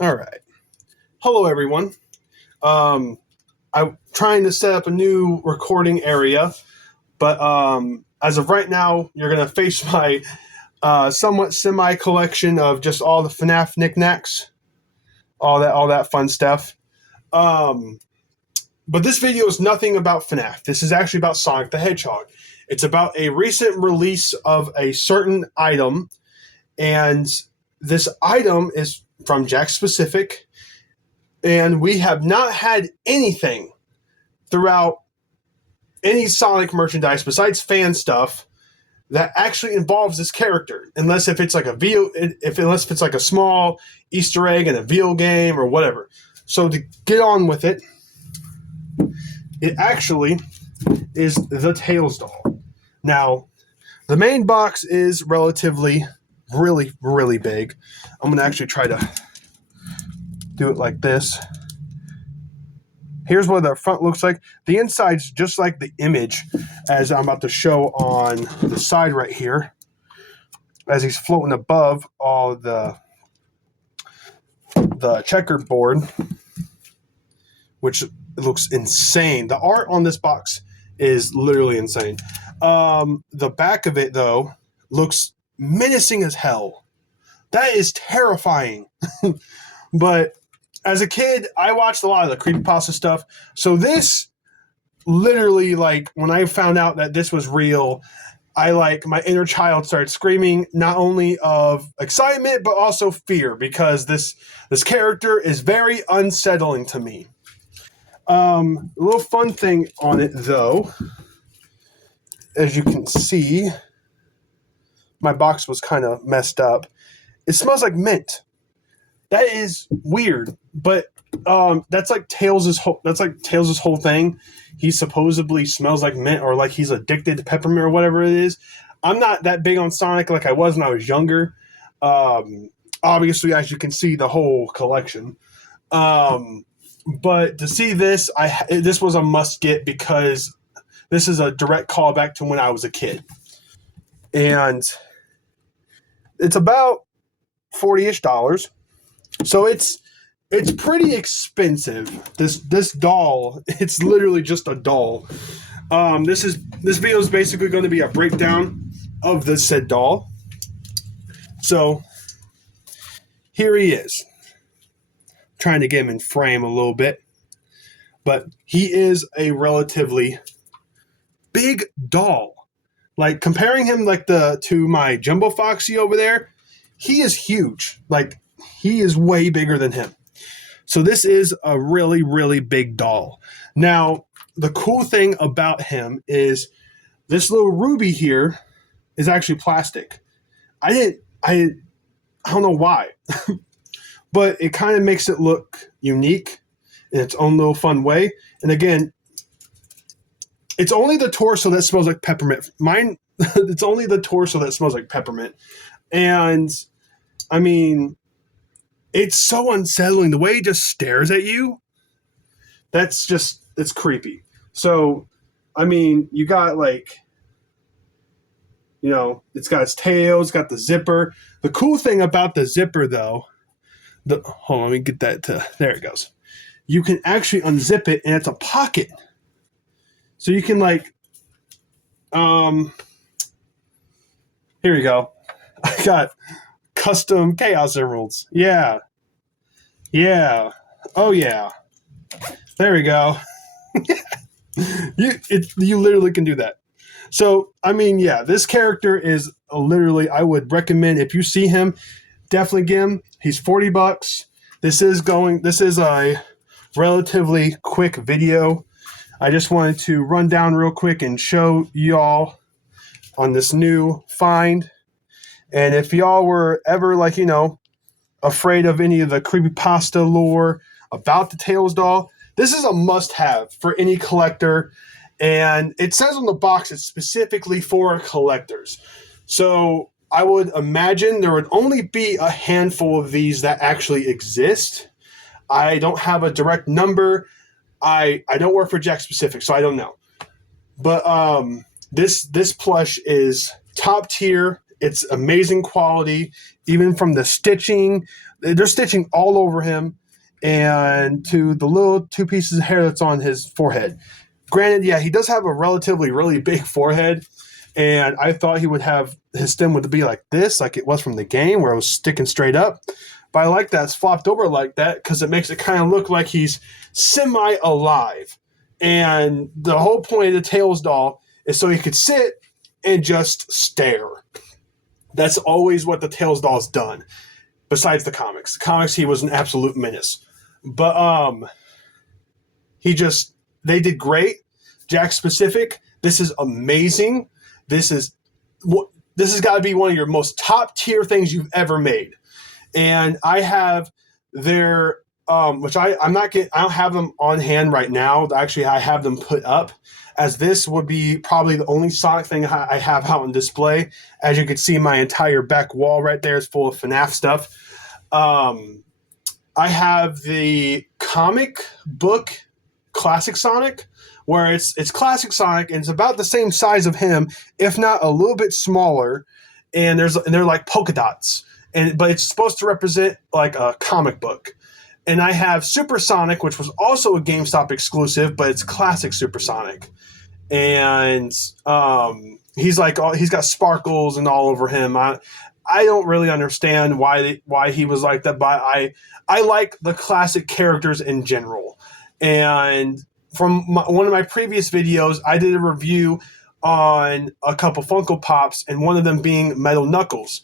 All right. Hello, everyone. I'm trying to set up a new recording area, but as of right now, you're going to face my somewhat semi collection of just all the FNAF knickknacks, all that fun stuff. Um, but this video is nothing about FNAF. This is actually about Sonic the Hedgehog. It's about a recent release of a certain item, and this item is from Jakks specific, and we have not had anything throughout any Sonic merchandise besides fan stuff that actually involves this character, unless if it's like unless if it's like a small Easter egg in a video game or whatever. So to get on with it, it actually is the Tails doll. Now, the main box is relatively, really, really big. I'm gonna actually try to do it like this. Here's what the front looks like. The inside's just like the image as I'm about to show on the side right here, as he's floating above all the checkerboard, which looks insane. The art on this box is literally insane. The back of it, though, looks menacing as hell. That is terrifying. But as a kid, I watched a lot of the creepypasta stuff. So this literally, like, when I found out that this was real, my inner child started screaming, not only of excitement, but also fear, because this character is very unsettling to me. A little fun thing on it, though, as you can see, my box was kind of messed up. It smells like mint. That is weird, but that's like Tails' whole thing. He supposedly smells like mint, or like he's addicted to peppermint or whatever it is. I'm not that big on Sonic like I was when I was younger. Obviously, as you can see, the whole collection. But to see this, this was a must get, because this is a direct callback to when I was a kid, and it's about $40-ish. So it's pretty expensive. This doll, it's literally just a doll. This video is basically going to be a breakdown of the said doll. So here he is. Trying to get him in frame a little bit, but he is a relatively big doll. Like, comparing him to my Jumbo Foxy over there, he is huge. Like, he is way bigger than him. So this is a really, really big doll. Now, the cool thing about him is this little ruby here is actually plastic. I don't know why, but it kind of makes it look unique in its own little fun way. And again, it's only the torso that smells like peppermint. It's only the torso that smells like peppermint. And I mean, it's so unsettling. The way he just stares at you, it's creepy. So, I mean, you got it's got its tail, it's got the zipper. The cool thing about the zipper, though, hold on, let me get that there it goes. You can actually unzip it, and it's a pocket. So you can here we go. I got custom Chaos Emeralds. Yeah. Oh yeah. There we go. You literally can do that. So, I mean, yeah, this character is literally, I would recommend, if you see him, definitely get him. He's $40. This is a relatively quick video. I just wanted to run down real quick and show y'all on this new find. And if y'all were ever afraid of any of the creepypasta lore about the Tails doll, this is a must-have for any collector. And it says on the box it's specifically for collectors. So I would imagine there would only be a handful of these that actually exist. I don't have a direct number. I don't work for Jakks specific, so I don't know. But this plush is top tier. It's amazing quality, even from the stitching, they're stitching all over him and to the little 2 pieces of hair that's on his forehead. Granted, yeah, he does have a relatively really big forehead, and I thought he would have his stem would be like this, like it was from the game where it was sticking straight up. But I like that it's flopped over like that because it makes it kind of look like he's semi-alive. And the whole point of the Tails doll is so he could sit and just stare. That's always what the Tails doll's done. Besides the comics. The comics, he was an absolute menace. But they did great. Jakks specific, this is amazing. This has got to be one of your most top tier things you've ever made. And I have their, which I don't have them on hand right now. Actually, I have them put up, as this would be probably the only Sonic thing I have out on display. As you can see, my entire back wall right there is full of FNAF stuff. I have the comic book Classic Sonic, where it's Classic Sonic and it's about the same size of him, if not a little bit smaller. And they're like polka dots, but it's supposed to represent like a comic book. And I have Super Sonic, which was also a GameStop exclusive, but it's Classic Super Sonic. And he's got sparkles and all over him. I don't really understand why he was like that, but I like the classic characters in general. And from one of my previous videos, I did a review on a couple Funko Pops, and one of them being Metal Knuckles.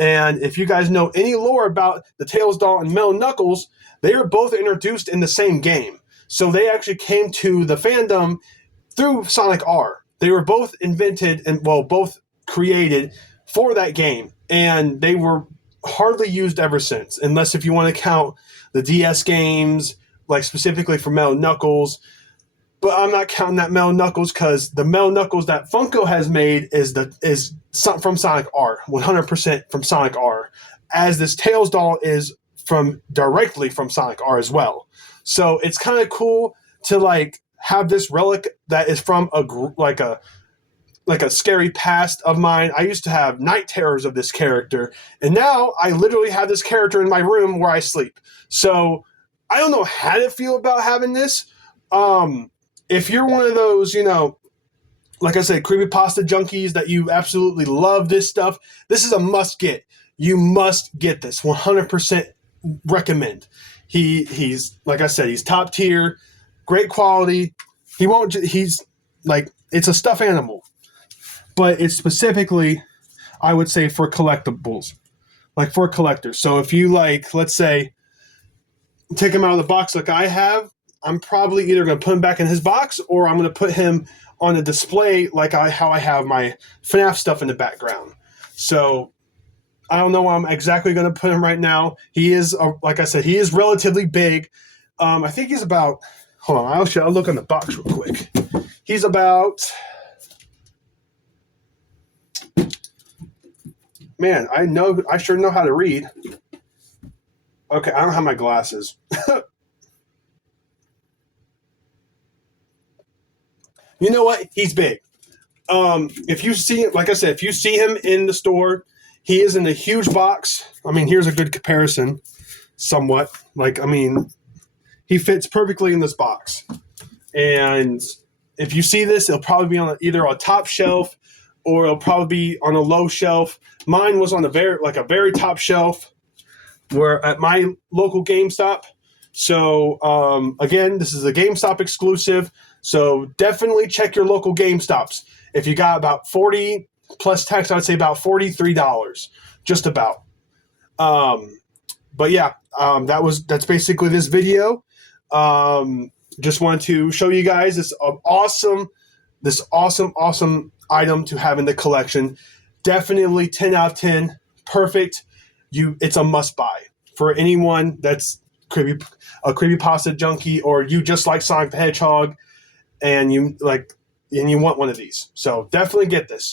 And if you guys know any lore about the Tails doll and Metal Knuckles, they were both introduced in the same game. So they actually came to the fandom through Sonic R. They were both invented and, well, both created for that game. And they were hardly used ever since, unless if you want to count the DS games, like specifically for Metal Knuckles. But I'm not counting that Metal Knuckles because the Metal Knuckles that Funko has made is from Sonic R, 100% from Sonic R, as this Tails doll is directly from Sonic R as well. So it's kind of cool to like have this relic that is from a scary past of mine. I used to have night terrors of this character, and now I literally have this character in my room where I sleep. So I don't know how to feel about having this. If you're one of those, like I said, creepypasta junkies that you absolutely love this stuff, this is a must get. You must get this. 100% recommend. He's like I said, he's top tier, great quality. He's like, it's a stuffed animal, but it's specifically, I would say, for collectibles, like for collectors. So if you like, let's say, take him out of the box like I have, I'm probably either going to put him back in his box or I'm going to put him on a display like how I have my FNAF stuff in the background. So I don't know where I'm exactly going to put him right now. He is, like I said, he is relatively big. I think he's about, hold on, I'll look on the box real quick. He's about, man, I sure know how to read. Okay, I don't have my glasses. You know what? He's big. If you see it, like I said, if you see him in the store, he is in a huge box. I mean, here's a good comparison, somewhat. Like, I mean, he fits perfectly in this box. And if you see this, it'll probably be on either a top shelf or it'll probably be on a low shelf. Mine was on a very top shelf. We're at my local GameStop. So, again, this is a GameStop exclusive. So definitely check your local GameStops. If you got about 40 plus tax, I would say about $43, just about. But yeah, that's basically this video. Just wanted to show you guys this awesome item to have in the collection. Definitely 10 out of 10, perfect. It's a must buy for anyone that's a creepypasta junkie, or you just like Sonic the Hedgehog and you want one of these. So definitely get this.